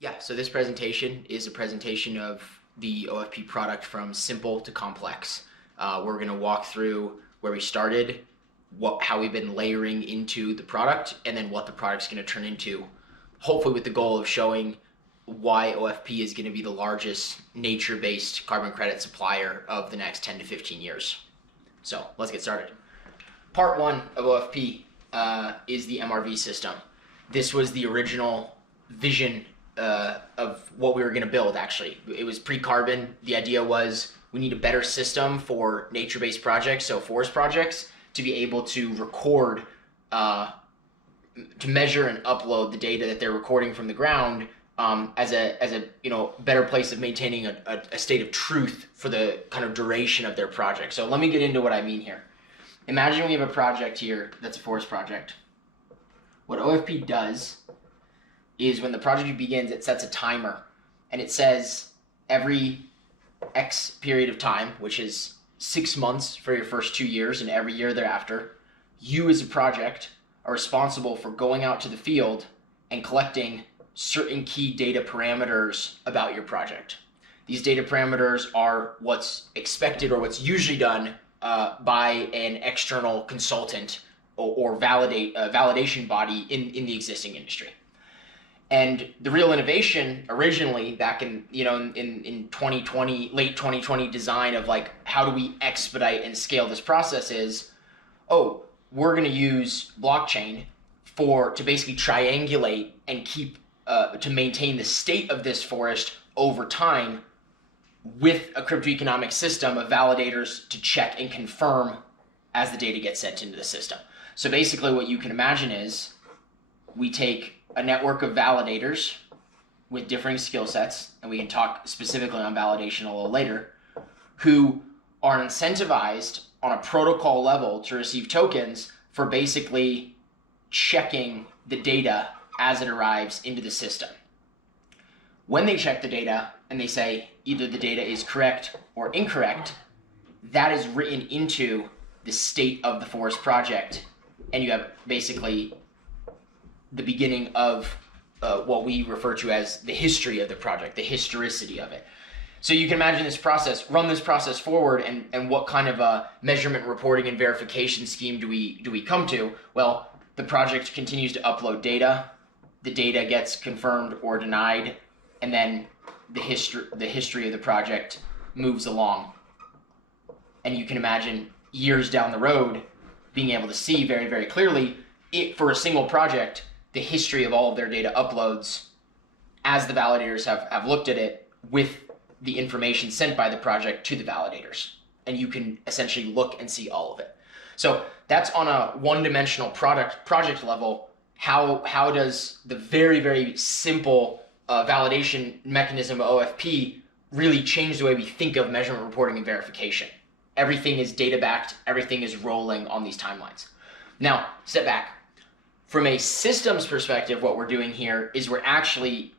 Yeah, so this presentation is a presentation of the OFP product from simple to complex. We're going to walk through where we started, how we've been layering into the product, and then what the product's going to turn into, hopefully with the goal of showing why OFP is going to be the largest nature-based carbon credit supplier of the next 10 to 15 years. So let's get started. Part one of OFP is the MRV system. This was the original vision of what we were going to build. Actually, it was pre-carbon. The idea was we need a better system for nature-based projects, so forest projects, to be able to record, to measure and upload the data that they're recording from the ground as a better place of maintaining a state of truth for the kind of duration of their project. So let me get into what I mean here. Imagine we have a project here that's a forest project. What OFP does is when the project begins, it sets a timer, and it says every X period of time, which is 6 months for your first 2 years and every year thereafter, you as a project are responsible for going out to the field and collecting certain key data parameters about your project. These data parameters are what's expected or what's usually done by an external consultant or validation body in the existing industry. And the real innovation originally back in 2020, late 2020 design of like, how do we expedite and scale this process is, we're going to use blockchain to basically triangulate and keep, to maintain the state of this forest over time with a cryptoeconomic system of validators to check and confirm as the data gets sent into the system. So basically what you can imagine is we take a network of validators with differing skill sets, and we can talk specifically on validation a little later, who are incentivized on a protocol level to receive tokens for basically checking the data as it arrives into the system. When they check the data and they say either the data is correct or incorrect, that is written into the state of the forest project, and you have basically the beginning of what we refer to as the history of the project, the historicity of it. So you can imagine this process, run this process forward, and what kind of a measurement, reporting, and verification scheme do we come to? Well, the project continues to upload data, the data gets confirmed or denied, and then the history of the project moves along. And you can imagine years down the road being able to see very, very clearly for a single project the history of all of their data uploads as the validators have looked at it with the information sent by the project to the validators. And you can essentially look and see all of it. So that's on a one-dimensional project level. How does the very, very simple validation mechanism of OFP really change the way we think of measurement, reporting, and verification? Everything is data-backed. Everything is rolling on these timelines. Now, step back. From a systems perspective, what we're doing here is we're actually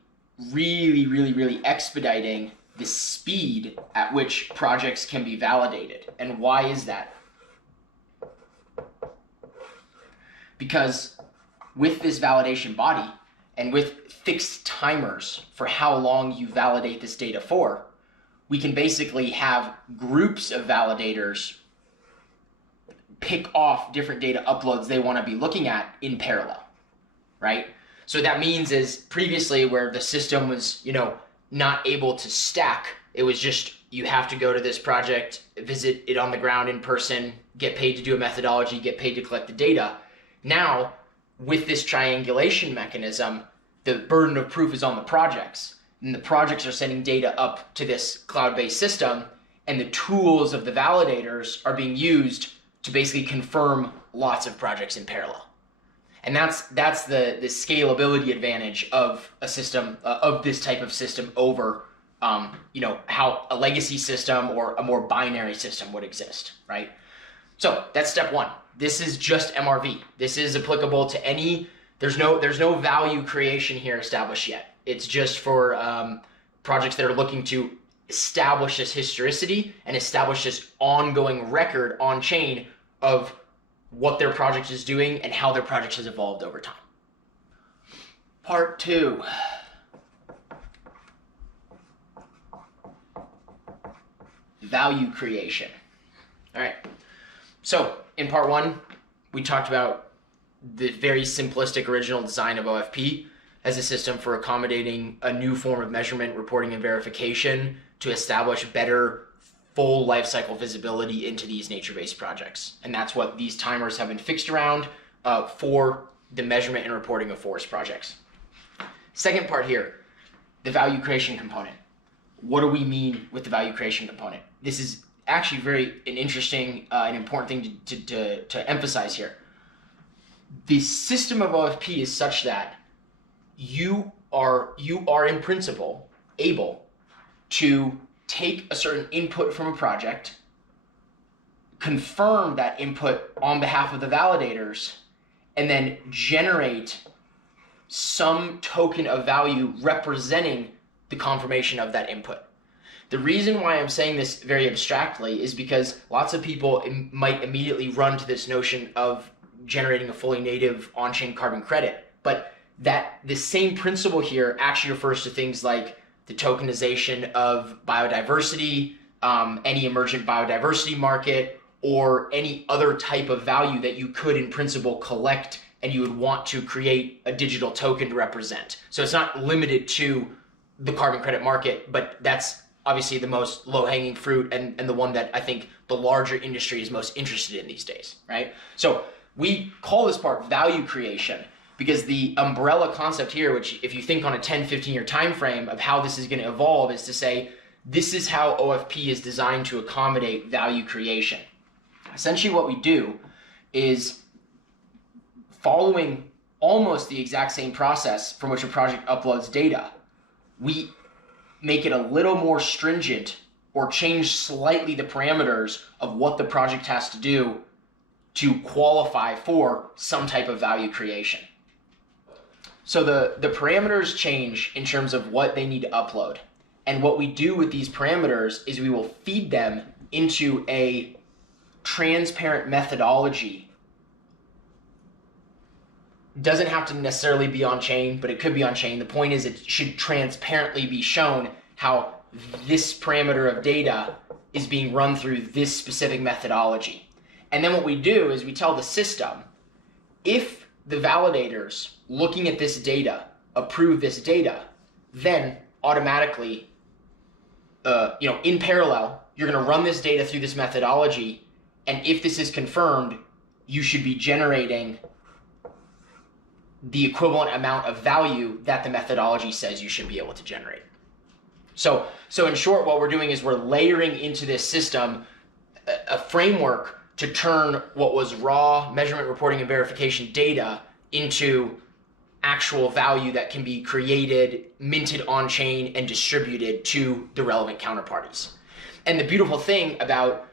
really, really, really expediting the speed at which projects can be validated. And why is that? Because with this validation body and with fixed timers for how long you validate this data for, we can basically have groups of validators pick off different data uploads they want to be looking at in parallel, right? So what that means is previously where the system was, not able to stack, it was just, you have to go to this project, visit it on the ground in person, get paid to do a methodology, get paid to collect the data. Now, with this triangulation mechanism, the burden of proof is on the projects, and the projects are sending data up to this cloud-based system, and the tools of the validators are being used to basically confirm lots of projects in parallel. And that's the scalability advantage of a system, of this type of system over how a legacy system or a more binary system would exist, right? So that's step one. This is just MRV. This is applicable to any, there's no value creation here established yet. It's just for projects that are looking to establish this historicity and establish this ongoing record on chain of what their project is doing and how their project has evolved over time. Part two. value creation. All right. So in part one, we talked about the very simplistic original design of OFP as a system for accommodating a new form of measurement, reporting, and verification to establish better full lifecycle visibility into these nature-based projects. And that's what these timers have been fixed around for the measurement and reporting of forest projects. Second part here, the value creation component. What do we mean with the value creation component? This is actually an interesting and important thing to emphasize here. The system of OFP is such that you are in principle able to take a certain input from a project, confirm that input on behalf of the validators, and then generate some token of value representing the confirmation of that input. The reason why I'm saying this very abstractly is because lots of people might immediately run to this notion of generating a fully native on-chain carbon credit, but the same principle here actually refers to things like the tokenization of biodiversity, any emergent biodiversity market, or any other type of value that you could in principle collect and you would want to create a digital token to represent. So it's not limited to the carbon credit market, but that's obviously the most low-hanging fruit and the one that I think the larger industry is most interested in these days, right? So we call this part value creation because the umbrella concept here, which if you think on a 10, 15-year time frame of how this is going to evolve, is to say this is how OFP is designed to accommodate value creation. Essentially what we do is, following almost the exact same process from which a project uploads data, we make it a little more stringent or change slightly the parameters of what the project has to do to qualify for some type of value creation. So the parameters change in terms of what they need to upload. And what we do with these parameters is we will feed them into a transparent methodology. Doesn't have to necessarily be on chain, but it could be on chain. The point is it should transparently be shown how this parameter of data is being run through this specific methodology. And then what we do is we tell the system, if the validators looking at this data approve this data, then automatically, in parallel, you're going to run this data through this methodology. And if this is confirmed, you should be generating the equivalent amount of value that the methodology says you should be able to generate. So in short, what we're doing is we're layering into this system a framework to turn what was raw measurement, reporting, and verification data into actual value that can be created, minted on chain, and distributed to the relevant counterparties. And the beautiful thing about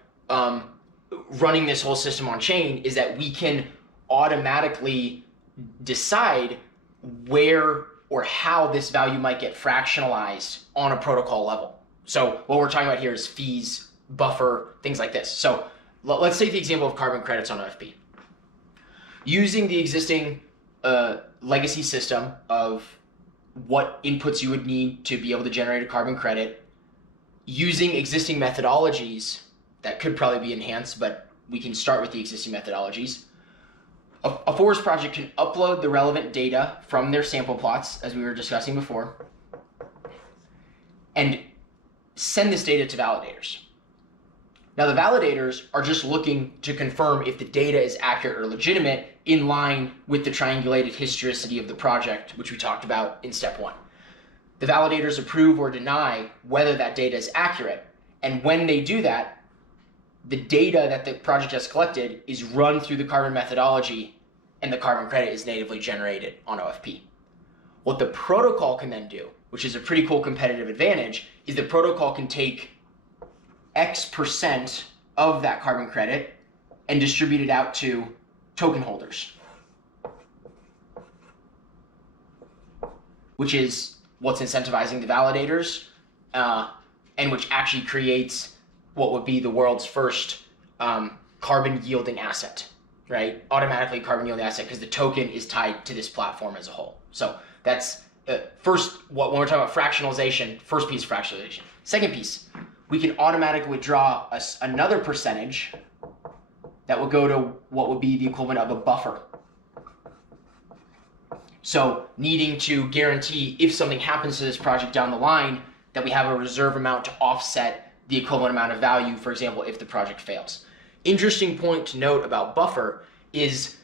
running this whole system on chain is that we can automatically decide where or how this value might get fractionalized on a protocol level. So what we're talking about here is fees, buffer, things like this. So let's take the example of carbon credits on OFP. Using the existing legacy system of what inputs you would need to be able to generate a carbon credit, using existing methodologies that could probably be enhanced, but we can start with the existing methodologies. A forest project can upload the relevant data from their sample plots, as we were discussing before, and send this data to validators. Now, the validators are just looking to confirm if the data is accurate or legitimate in line with the triangulated historicity of the project, which we talked about in step one. The validators approve or deny whether that data is accurate. And when they do that, the data that the project has collected is run through the carbon methodology, and the carbon credit is natively generated on OFP. What the protocol can then do, which is a pretty cool competitive advantage, is the protocol can take X% of that carbon credit and distribute it out to token holders, which is what's incentivizing the validators, and which actually creates what would be the world's first carbon yielding asset, right? Automatically carbon yielding asset, because the token is tied to this platform as a whole. So that's when we're talking about fractionalization, first piece, fractionalization. Second piece, we can automatically withdraw another percentage that would go to what would be the equivalent of a buffer. So needing to guarantee if something happens to this project down the line that we have a reserve amount to offset the equivalent amount of value, for example, if the project fails. Interesting point to note about buffer is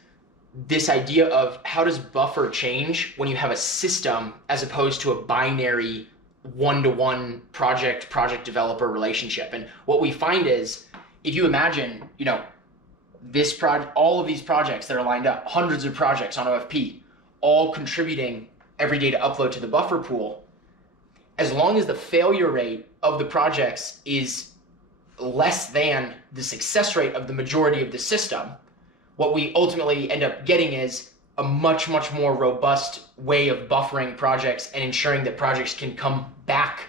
this idea of how does buffer change when you have a system as opposed to a binary one-to-one project developer relationship. And what we find is, if you imagine, all of these projects that are lined up, hundreds of projects on OFP, all contributing every data upload to the buffer pool, as long as the failure rate of the projects is less than the success rate of the majority of the system, what we ultimately end up getting is a much, much more robust way of buffering projects and ensuring that projects can come back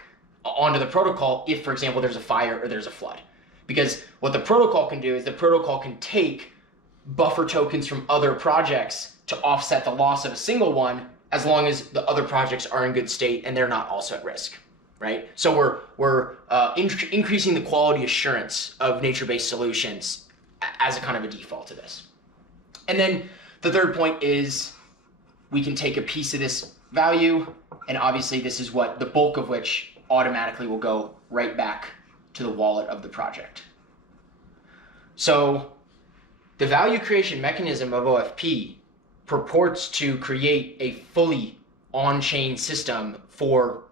onto the protocol if, for example, there's a fire or there's a flood. Because what the protocol can do is the protocol can take buffer tokens from other projects to offset the loss of a single one, as long as the other projects are in good state and they're not also at risk, right? So we're increasing the quality assurance of nature-based solutions as a kind of a default to this. And then the third point is we can take a piece of this value, and obviously this is what the bulk of which automatically will go right back to the wallet of the project. So the value creation mechanism of OFP purports to create a fully on-chain system for,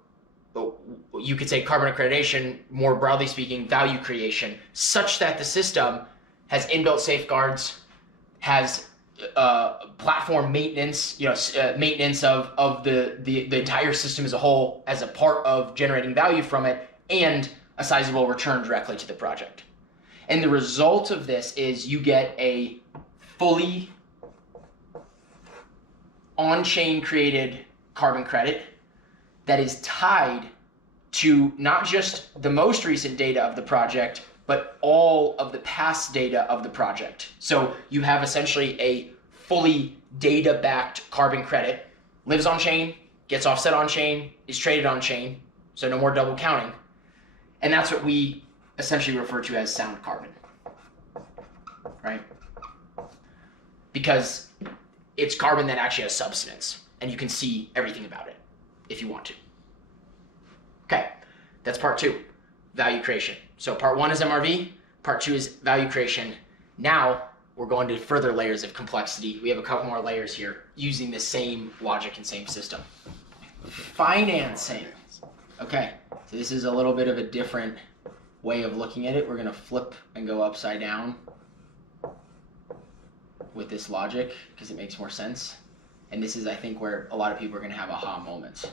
you could say, carbon accreditation, more broadly speaking, value creation, such that the system has inbuilt safeguards, has platform maintenance, maintenance of the entire system as a whole as a part of generating value from it, and a sizable return directly to the project. And the result of this is you get a fully on-chain created carbon credit that is tied to not just the most recent data of the project, but all of the past data of the project. So you have essentially a fully data-backed carbon credit, lives on-chain, gets offset on-chain, is traded on-chain, so no more double counting. And that's what we essentially refer to as sound carbon, right? Because it's carbon that actually has substance, and you can see everything about it if you want to. Okay, that's part two, value creation. So part one is MRV, part two is value creation. Now we're going to further layers of complexity. We have a couple more layers here using the same logic and same system. Financing. Okay, so this is a little bit of a different way of looking at it. We're going to flip and go upside down with this logic because it makes more sense. And this is, I think, where a lot of people are going to have aha moments.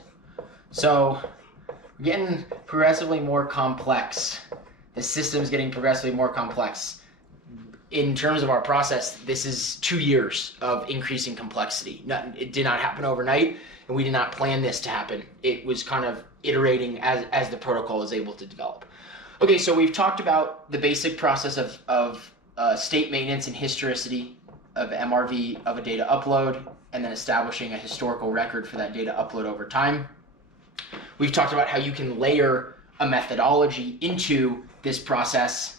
So we're getting progressively more complex. The system's getting progressively more complex. In terms of our process, this is 2 years of increasing complexity. It did not happen overnight, and we did not plan this to happen. It was kind of iterating as the protocol is able to develop. Okay, so we've talked about the basic process of state maintenance and historicity of MRV of a data upload, and then establishing a historical record for that data upload over time. We've talked about how you can layer a methodology into this process,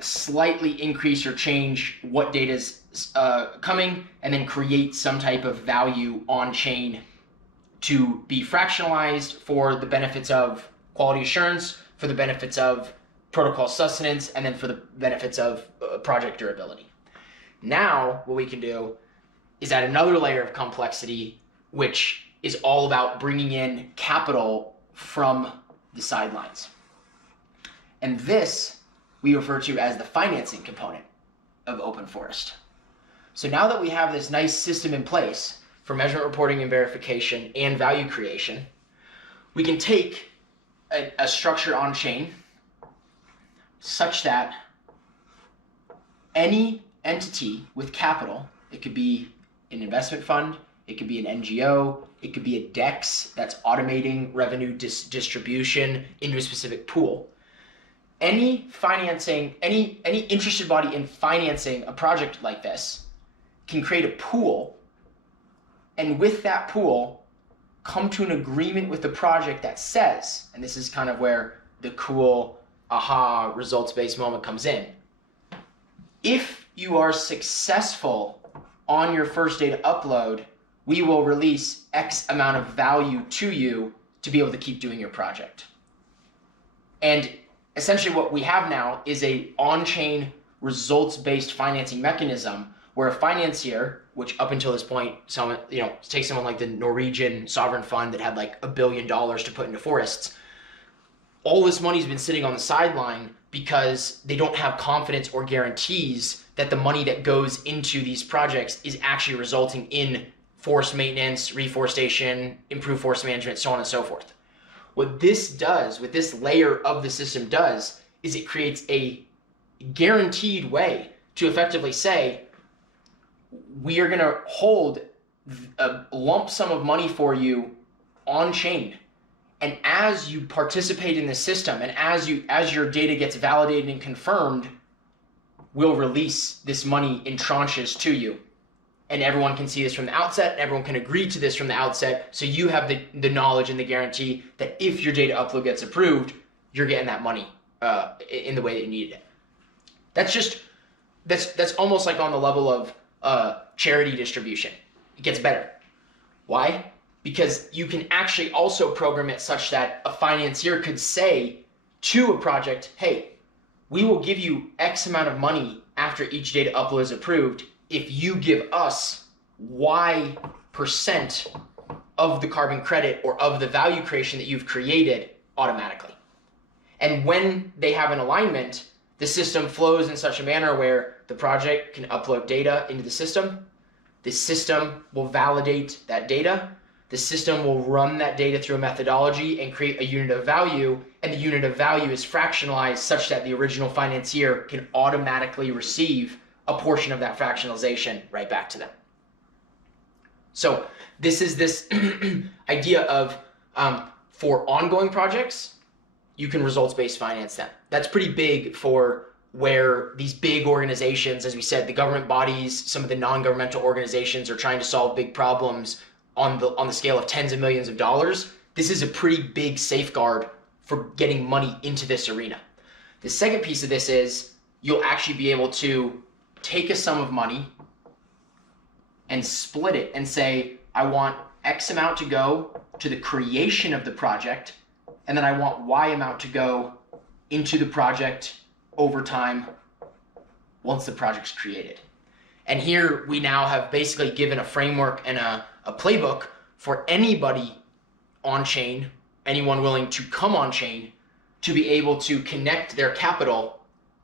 slightly increase or change what data is coming, and then create some type of value on chain to be fractionalized for the benefits of quality assurance, for the benefits of protocol sustenance, and then for the benefits of project durability. Now, what we can do is add another layer of complexity, which is all about bringing in capital from the sidelines. And this we refer to as the financing component of Open Forest. So now that we have this nice system in place for measurement reporting and verification and value creation, we can take a structure on chain such that any entity with capital, it could be an investment fund, it could be an NGO, it could be a DEX that's automating revenue distribution into a specific pool. Any financing, any interested body in financing a project like this can create a pool, and with that pool, come to an agreement with the project that says, and this is kind of where the cool aha results-based moment comes in. If you are successful on your first data upload, we will release X amount of value to you to be able to keep doing your project. And essentially what we have now is a on-chain results-based financing mechanism where a financier, which up until this point, take someone like the Norwegian sovereign fund that had like $1 billion to put into forests, all this money's been sitting on the sideline because they don't have confidence or guarantees that the money that goes into these projects is actually resulting in forest maintenance, reforestation, improved forest management, so on and so forth. What this does, what this layer of the system does, is it creates a guaranteed way to effectively say, we are going to hold a lump sum of money for you on chain. And as you participate in the system and as your data gets validated and confirmed, we'll release this money in tranches to you. And everyone can see this from the outset, and everyone can agree to this from the outset, so you have the knowledge and the guarantee that if your data upload gets approved, you're getting that money in the way that you needed it. That's almost like on the level of charity distribution. It gets better. Why? Because you can actually also program it such that a financier could say to a project, hey, we will give you X amount of money after each data upload is approved if you give us Y% of the carbon credit or of the value creation that you've created automatically. And when they have an alignment, the system flows in such a manner where the project can upload data into the system will validate that data, the system will run that data through a methodology and create a unit of value, and the unit of value is fractionalized such that the original financier can automatically receive a portion of that fractionalization right back to them. So this is this idea of for ongoing projects, you can results-based finance them. That's pretty big for where these big organizations, as we said, the government bodies, some of the non-governmental organizations are trying to solve big problems on the scale of tens of millions of dollars. This is a pretty big safeguard for getting money into this arena. The second piece of this is you'll actually be able to take a sum of money and split it and say, I want X amount to go to the creation of the project, and then I want Y amount to go into the project over time once the project's created. And here we now have basically given a framework and a playbook for anybody on chain, anyone willing to come on chain, to be able to connect their capital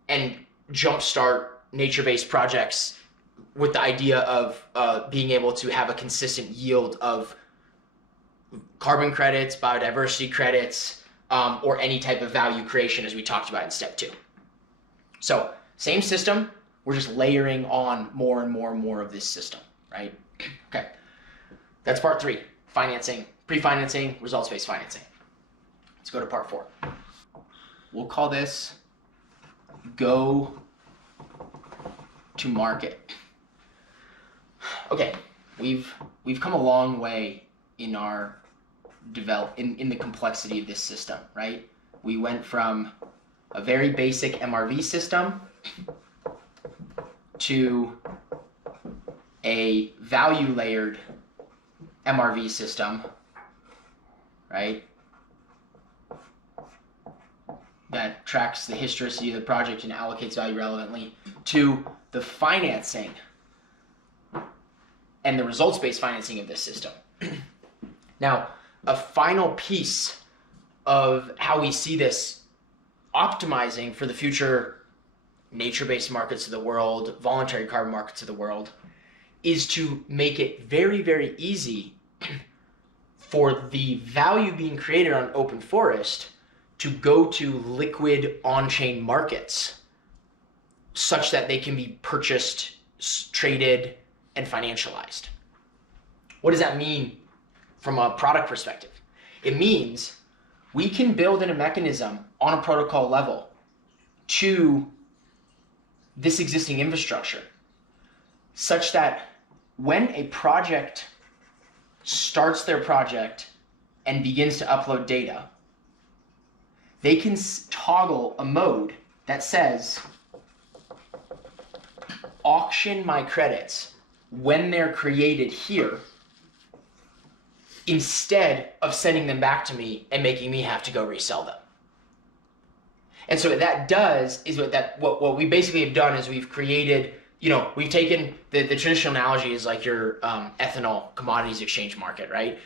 and jumpstart nature-based projects with the idea of being able to have a consistent yield of carbon credits, biodiversity credits, or any type of value creation as we talked about in step 2. So same system, we're just layering on more and more and more of this system, right? Okay, that's part 3, financing, pre-financing, results-based financing. Let's go to part 4. We'll call this go to market. Okay, we've come a long way in our in the complexity of this system, right? We went from a very basic MRV system to a value layered MRV system, right? That tracks the historicity of the project and allocates value relevantly, to the financing and the results-based financing of this system. Now, a final piece of how we see this optimizing for the future nature-based markets of the world, voluntary carbon markets of the world, is to make it very, very easy for the value being created on open forest to go to liquid on-chain markets such that they can be purchased, traded, and financialized. What does that mean from a product perspective? It means we can build in a mechanism on a protocol level to this existing infrastructure such that when a project starts their project and begins to upload data, they can toggle a mode that says auction my credits when they're created here, instead of sending them back to me and making me have to go resell them. And so what that does is what we basically have done is we've created, we've taken the traditional analogy is like your ethanol commodities exchange market, right?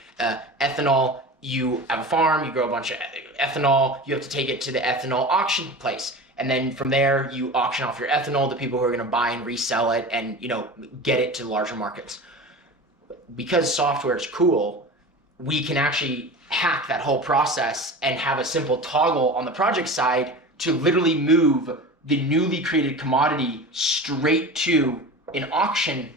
Ethanol, you have a farm, you grow a bunch of ethanol, you have to take it to the ethanol auction place. And then from there, you auction off your ethanol to people who are going to buy and resell it and, get it to larger markets. Because software is cool, we can actually hack that whole process and have a simple toggle on the project side to literally move the newly created commodity straight to an auction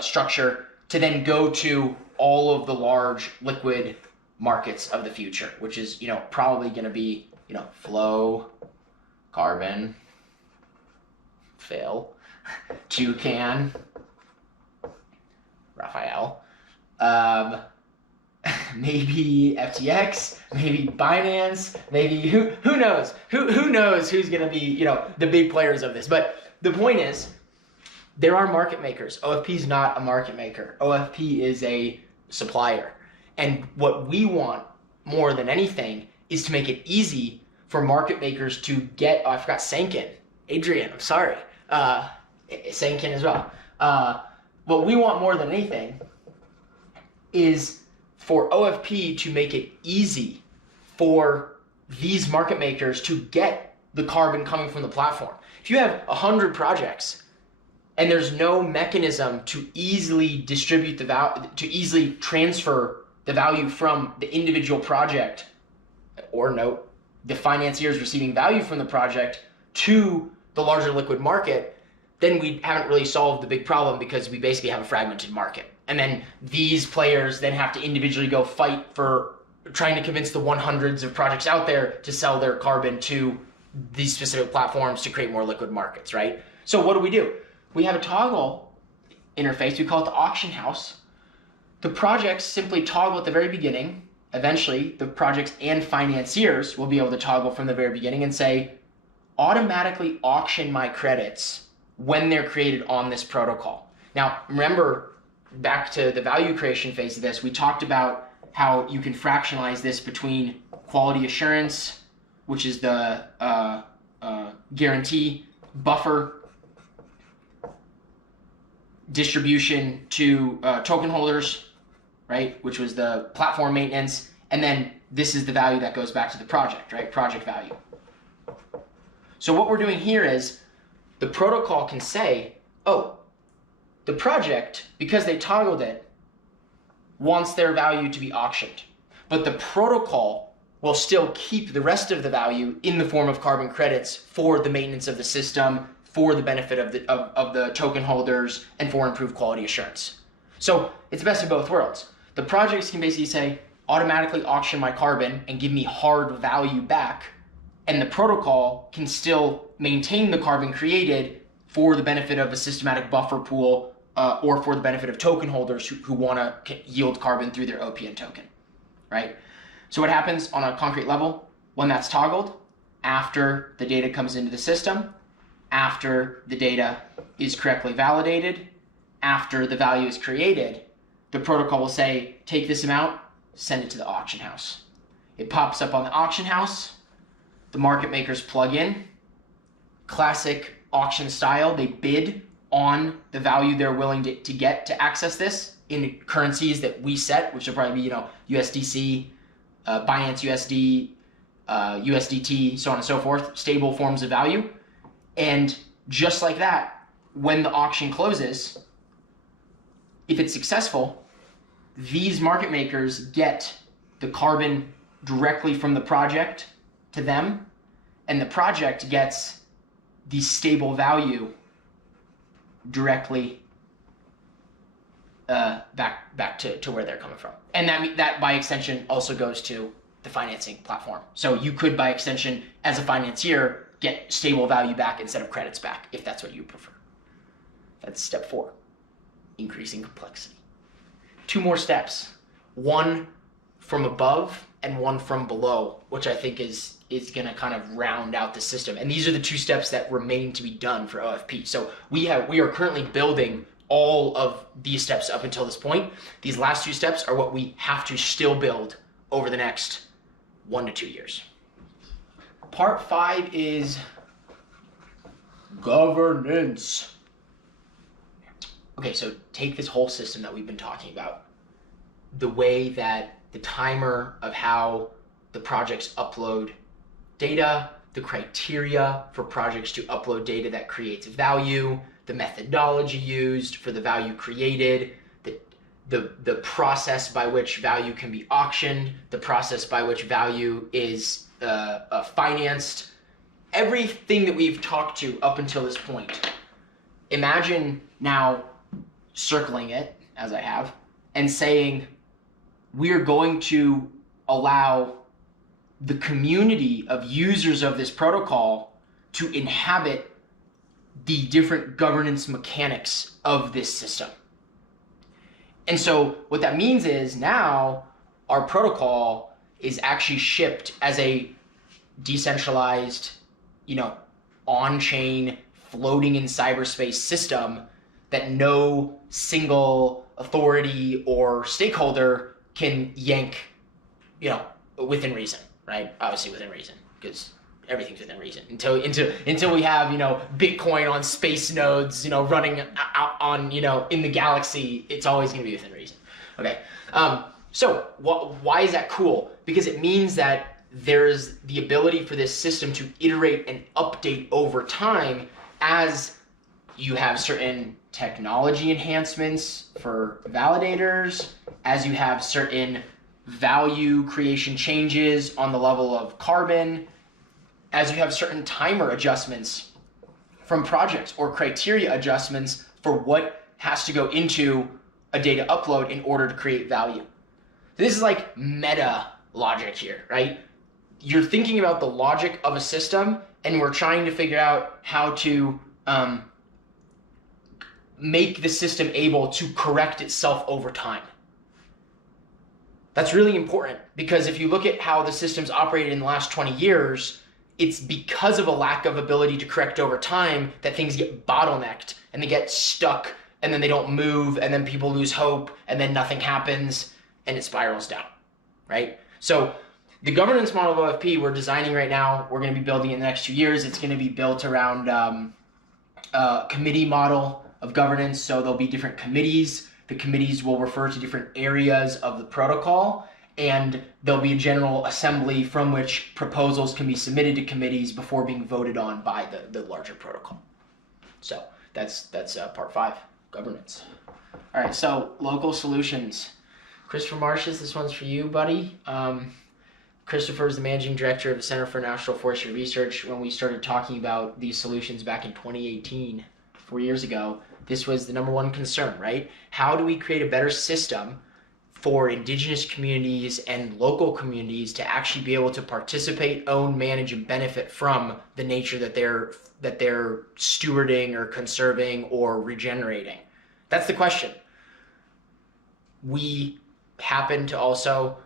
structure to then go to all of the large liquid markets of the future, which is, probably going to be, flow, carbon, fail, toucan, Raphael, maybe FTX, maybe Binance, maybe who knows? Who knows who's going to be, the big players of this. But the point is, there are market makers. OFP is not a market maker. OFP is a supplier. And what we want more than anything is to make it easy for market makers to get, I forgot Sankin. Adrian, I'm sorry. Sankin as well. What we want more than anything is for OFP to make it easy for these market makers to get the carbon coming from the platform. If you have 100 projects and there's no mechanism to easily distribute the value, to easily transfer the value from the individual project, or note, the financiers receiving value from the project to the larger liquid market, then we haven't really solved the big problem because we basically have a fragmented market. And then these players then have to individually go fight for trying to convince the 100s of projects out there to sell their carbon to these specific platforms to create more liquid markets, right? So what do? We have a toggle interface. We call it the auction house. The projects simply toggle at the very beginning. Eventually, the projects and financiers will be able to toggle from the very beginning and say, automatically auction my credits when they're created on this protocol. Now, remember, back to the value creation phase of this, we talked about how you can fractionalize this between quality assurance, which is the guarantee, buffer, distribution to token holders, right, which was the platform maintenance, and then this is the value that goes back to the project, right, project value. So what we're doing here is the protocol can say, oh, the project, because they toggled it, wants their value to be auctioned. But the protocol will still keep the rest of the value in the form of carbon credits for the maintenance of the system, for the benefit of the token holders, and for improved quality assurance. So it's the best of both worlds. The projects can basically say, automatically auction my carbon and give me hard value back, and the protocol can still maintain the carbon created for the benefit of a systematic buffer pool or for the benefit of token holders who want to yield carbon through their OPN token, right? So what happens on a concrete level when that's toggled? After the data comes into the system, after the data is correctly validated, after the value is created, the protocol will say, take this amount, send it to the auction house. It pops up on the auction house. The market makers plug in. Classic auction style, they bid on the value they're willing to get to access this in currencies that we set, which will probably be, USDC, Binance USD, USDT, so on and so forth, stable forms of value. And just like that, when the auction closes, if it's successful, these market makers get the carbon directly from the project to them, and the project gets the stable value directly back to where they're coming from. And that by extension also goes to the financing platform. So you could, by extension, as a financier, get stable value back instead of credits back, if that's what you prefer. That's step 4, increasing complexity. 2 more steps. One from above and one from below, which I think is going to kind of round out the system. And these are the 2 steps that remain to be done for OFP. So we are currently building all of these steps up until this point. These last 2 steps are what we have to still build over the next 1 to 2 years. Part 5 is governance. Okay, so take this whole system that we've been talking about. The way that the timer of how the projects upload data, the criteria for projects to upload data that creates value, the methodology used for the value created, the process by which value can be auctioned, the process by which value is financed, everything that we've talked to up until this point. Imagine now circling it, as I have, and saying, we're going to allow the community of users of this protocol to inhabit the different governance mechanics of this system. And so what that means is now our protocol is actually shipped as a decentralized, on-chain, floating in cyberspace system that no single authority or stakeholder can yank, within reason, right? Obviously within reason, because everything's within reason. Until we have, Bitcoin on space nodes, running out on, in the galaxy, it's always going to be within reason. Okay. So why is that cool? Because it means that there's the ability for this system to iterate and update over time as you have certain technology enhancements for validators, as you have certain value creation changes on the level of carbon, as you have certain timer adjustments from projects or criteria adjustments for what has to go into a data upload in order to create value. This is like meta logic here, right? You're thinking about the logic of a system, and we're trying to figure out how to make the system able to correct itself over time. That's really important, because if you look at how the system's operated in the last 20 years, it's because of a lack of ability to correct over time that things get bottlenecked and they get stuck, and then they don't move, and then people lose hope, and then nothing happens, and it spirals down, right? So the governance model of OFP we're designing right now, we're going to be building it in the next 2 years. It's going to be built around a committee model of governance. So there'll be different committees. The committees will refer to different areas of the protocol, and there'll be a general assembly from which proposals can be submitted to committees before being voted on by the larger protocol. So that's part 5, governance. All right, so local solutions. Christopher Marshes, this one's for you, buddy. Christopher is the managing director of the Center for National Forestry Research. When we started talking about these solutions back in 2018, 4 years ago, this was the number 1 concern, right? How do we create a better system for indigenous communities and local communities to actually be able to participate, own, manage, and benefit from the nature that they're stewarding or conserving or regenerating? That's the question. We happen to also,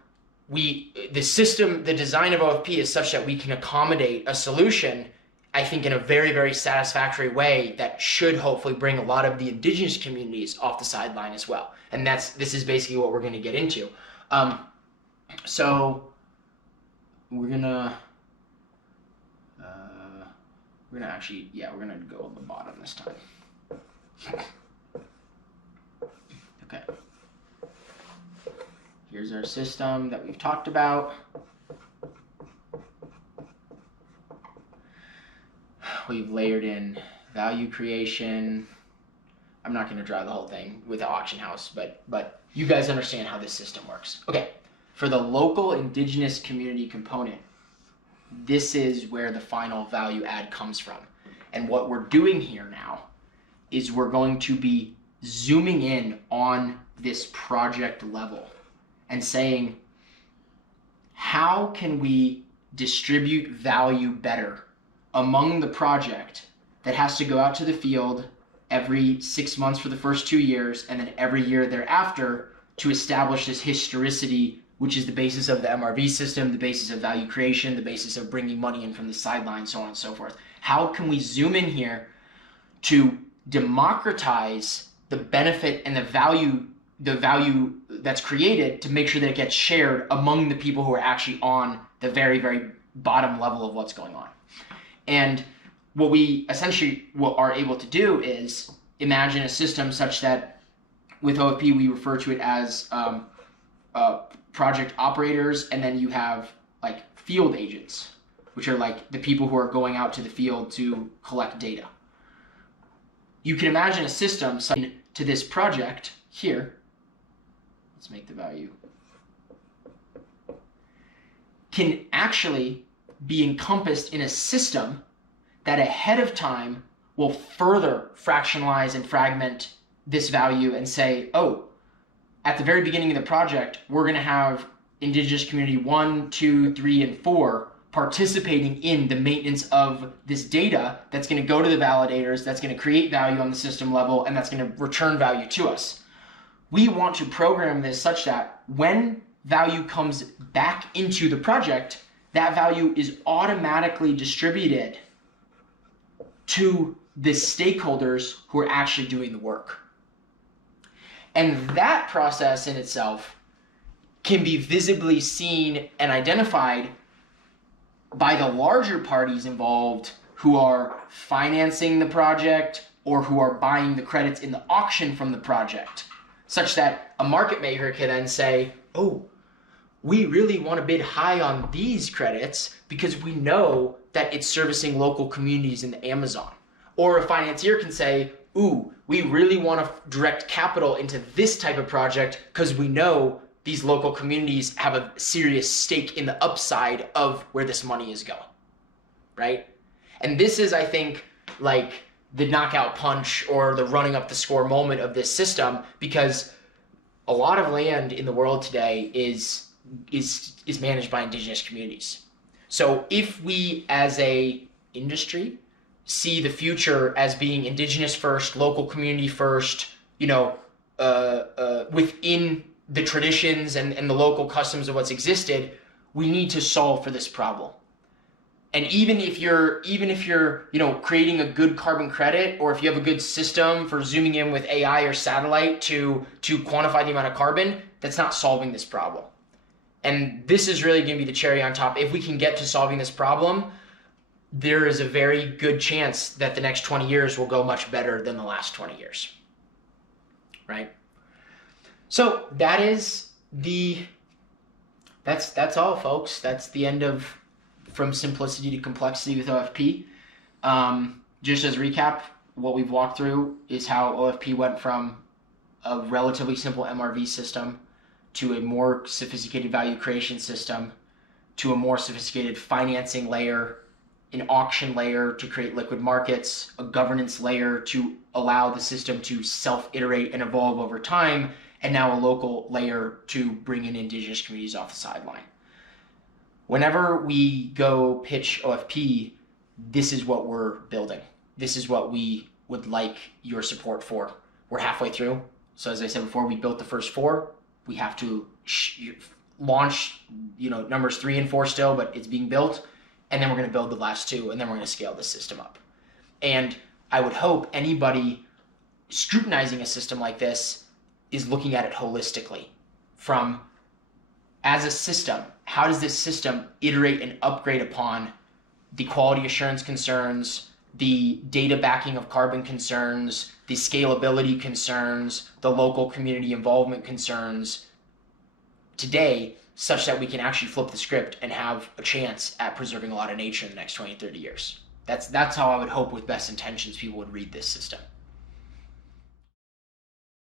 the system, the design of OFP is such that we can accommodate a solution, I think, in a very, very satisfactory way that should hopefully bring a lot of the indigenous communities off the sideline as well. And this is basically what we're going to get into. So we're gonna actually, we're gonna go on the bottom this time. Okay. Here's our system that we've talked about. We've layered in value creation. I'm not going to draw the whole thing with the auction house, but you guys understand how this system works. Okay, for the local indigenous community component, this is where the final value add comes from. And what we're doing here now is we're going to be zooming in on this project level and saying, how can we distribute value better among the project that has to go out to the field every 6 months for the first 2 years, and then every year thereafter to establish this historicity which is the basis of the MRV system, the basis of value creation, the basis of bringing money in from the sidelines, so on and so forth. How can we zoom in here to democratize the benefit and the value that's created to make sure that it gets shared among the people who are actually on the very, very bottom level of what's going on? And what we essentially are able to do is imagine a system such that with OFP, we refer to it as project operators, and then you have like field agents, which are like the people who are going out to the field to collect data. You can imagine a system to this project here. Let's make the value. Can actually be encompassed in a system that ahead of time will further fractionalize and fragment this value and say, oh, at the very beginning of the project, we're going to have Indigenous community 1, 2, 3, and 4 participating in the maintenance of this data that's going to go to the validators, that's going to create value on the system level, and that's going to return value to us. We want to program this such that when value comes back into the project, that value is automatically distributed to the stakeholders who are actually doing the work. And that process in itself can be visibly seen and identified by the larger parties involved who are financing the project or who are buying the credits in the auction from the project, such that a market maker can then say, oh, we really want to bid high on these credits because we know that it's servicing local communities in the Amazon. Or a financier can say, ooh, we really want to direct capital into this type of project because we know these local communities have a serious stake in the upside of where this money is going, right? And this is, I think, like the knockout punch or the running up the score moment of this system, because a lot of land in the world today is managed by Indigenous communities. So if we as a industry see the future as being Indigenous first, local community first, within the traditions and the local customs of what's existed, we need to solve for this problem. And even if you're creating a good carbon credit, or if you have a good system for zooming in with AI or satellite to quantify the amount of carbon, that's not solving this problem. And this is really going to be the cherry on top. If we can get to solving this problem, there is a very good chance that the next 20 years will go much better than the last 20 years, right? So that's all, folks. That's the end of From Simplicity to Complexity with OFP. Just as a recap, what we've walked through is how OFP went from a relatively simple MRV system to a more sophisticated value creation system, to a more sophisticated financing layer, an auction layer to create liquid markets, a governance layer to allow the system to self-iterate and evolve over time, and now a local layer to bring in Indigenous communities off the sideline. Whenever we go pitch OFP, this is what we're building. This is what we would like your support for. We're halfway through. So as I said before, we built the first 4. We have to launch, numbers 3 and 4 still, but it's being built. And then we're going to build the last 2, and then we're going to scale the system up. And I would hope anybody scrutinizing a system like this is looking at it holistically. From, as a system, how does this system iterate and upgrade upon the quality assurance concerns, the data backing of carbon concerns, the scalability concerns, the local community involvement concerns today, such that we can actually flip the script and have a chance at preserving a lot of nature in the next 20, 30 years. That's how I would hope, with best intentions, people would read this system.